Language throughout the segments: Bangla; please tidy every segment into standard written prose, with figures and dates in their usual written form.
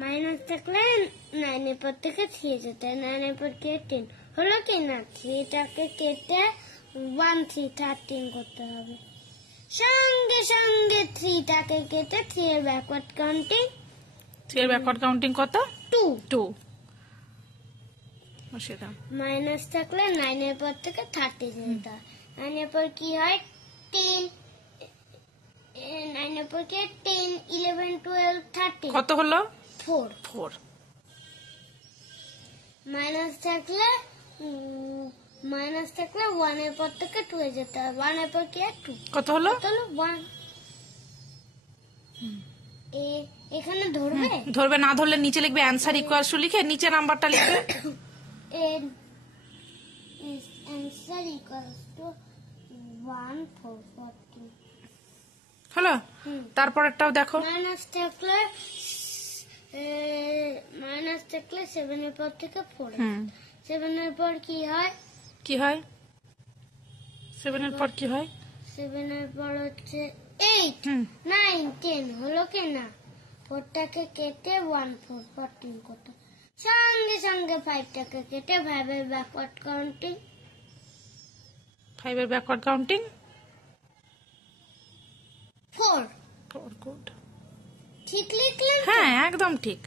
মাইনাস থাকলে 9 এর পর থেকে 3 যেতে 9 এর পর কে 10 হলো কি না 3টাকে কেটে 1 3 13 করতে হবে সঙ্গে সঙ্গে 3টাকে কেটে 3 এর ব্যাকওয়ার্ড কাউন্টিং 3 এর ব্যাকওয়ার্ড কাউন্টিং কত 2 2 সেটা মাইনাস থাকলে 9 এর পর থেকে 30 যেতে 9 এর পর কি হয় 10 9 এর পর কি 10 11 12 13 কত হলো 4 4 মাইনাস থাকলে 1 এর পর থেকে 2 এ যেতে হবে 1 এর পর কি 2 কত হলো 1 এখানে ধরবে ধরবে না ধরলে নিচে লিখবে অ্যানসার ইকুয়ালস টু লিখে নিচে নাম্বারটা লিখবে অ্যানসার ইকুয়ালস টু 1 4 14 হলো তারপরেরটাও দেখো মাইনাস থাকলে 7 এর পর থেকে 4 7 এর পর কি হয় 7 এর পর কি হয় 7 এর পর হচ্ছে 8 9 10 হলো কি না 4টাকে কেটে 1 4 14 কত সঙ্গে সঙ্গে 5টাকে কেটে 5 এর ব্যাকওয়ার্ড কাউন্টিং 5 এর ব্যাকওয়ার্ড কাউন্টিং 4 গুড ঠিক লিখলাম হ্যাঁ একদম ঠিক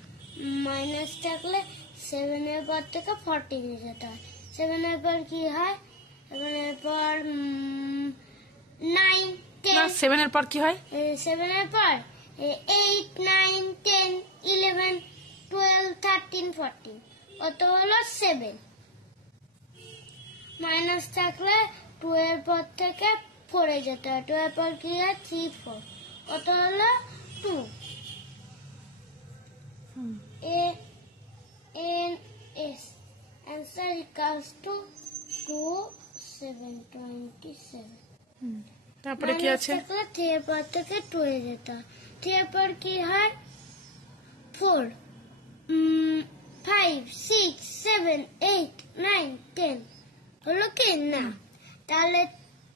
মাইনাস থাকলে 7 এর পর থেকে 14 এ যেতে হয় 7 এর পর কি হয় 7 এর পর 9 10 7 এর পর কি হয় 7 এর পর 8 9 10 11 12 13 14 কত হলো 7 মাইনাস থাকলে 2 এর পর থেকে 4 এ যেতে হয় 2 এর পর কি হয় 3 4 কত হলো 2 answer equals to 2727 তারপরে কি আছে 3 এর পর থেকে 2 এ যেতে হয় 3 এর পর কি হয় 4 5 6 7 8 9 10 হলো কি না তাহলে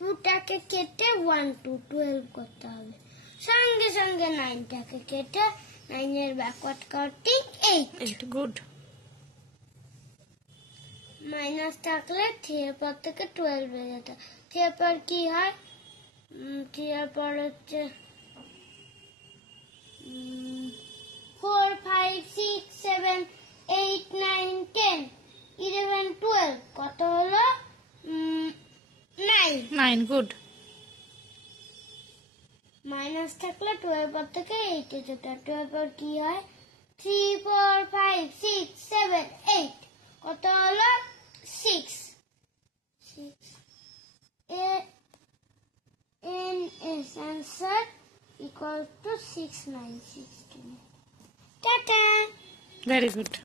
2টাকে কেটে 1 2 12 করতে হবে সঙ্গে সঙ্গে 9টাকে কেটে 9 এর ব্যাকওয়ার্ড কাউন্টিং 8 গুড মাইনাস থাকলে 3 এর পর থেকে 12 এ যেতে 3 এর পর কি হয় 3 এর পর হচ্ছে 4 5 6 7 8 9 10 11 12 কত হলো 9 গুড মাইনাস থাকলে 2 এর পর থেকে 8 এ যেতে 2 এর পর কি হয় 3 4 5 6 7 8 কত হলো 6 answer equal to 6962 tata very good